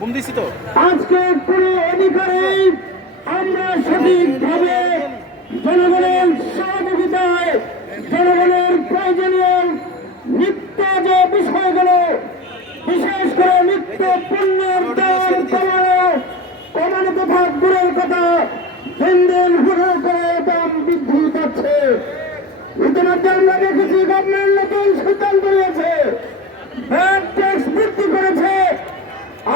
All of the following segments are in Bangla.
বুম দিছি তো। আজকে পুরো অধিকারে আমরা সঠিকভাবে জনগণের সহযোগিতায়, জনগণের প্রয়োজনীয় নিত্য যে বিষয়গুলো, বিশেষ করে নিত্য পণ্যের দাম কমানো কমানো তথা দূরের কথা দিন দিন হুড়ো করে দাম বৃদ্ধি পাচ্ছে। ইতিমধ্যে আমরা দেখেছি গভর্নমেন্ট নতুন সিদ্ধান্ত নিয়েছে ভ্যাট ট্যাক্স বৃদ্ধি করেছে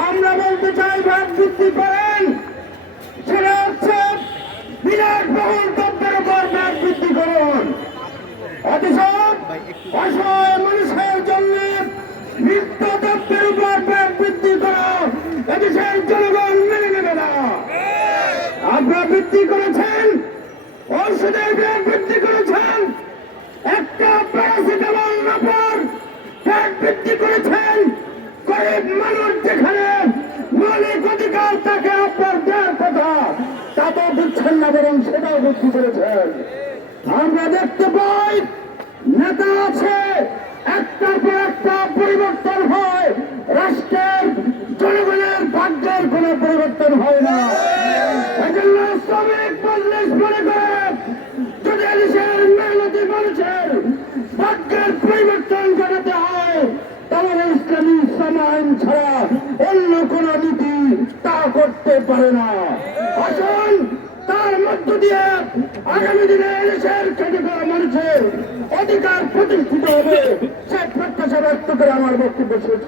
আমরা বলতে চাই বৃদ্ধি করেন সেটা হচ্ছে বিরাট বহুল দ্রব্যের উপর বৃদ্ধি করুন অথচ অসহায় মানুষের জন্য নিত্য দ্রব্যের উপর বৃদ্ধি করা এদেশের জনগণ মেনে নেবে না। আপনারা বৃদ্ধি করেছেন, ঔষধের ভ্যাট বৃদ্ধি করেছেন, একটা প্যারাসিটামল নাপার ভ্যাট বৃদ্ধি করেছেন, গরিব মানুষ যেখানে তাকে আপনার দেওয়ার কথা। তা তো না বরং সেটাও বৃদ্ধি করেছেন আমরা দেখতে পাই, নেতা আছে, একটার পর একটা পরিবর্তন হয়। রাষ্ট্রের, জনগণের ভাগ্যের কোনো পরিবর্তন হয় না। এজন্য শ্রমিক পল্লিশ মনে করে যদি এদেশের মেহনতি মানুষের পরিবর্তন ঘটাতে হয়, তাহলে ইসলামী সমায়ন ছাড়া অন্য কোন নীতি তা করতে পারে না আসুন তার মধ্য দিয়ে আগামী দিনে এদেশের কেটে করা মানুষের অধিকার প্রতিষ্ঠিত হবে সে প্রত্যাশা ব্যক্ত করে আমার বক্তব্য শেষ।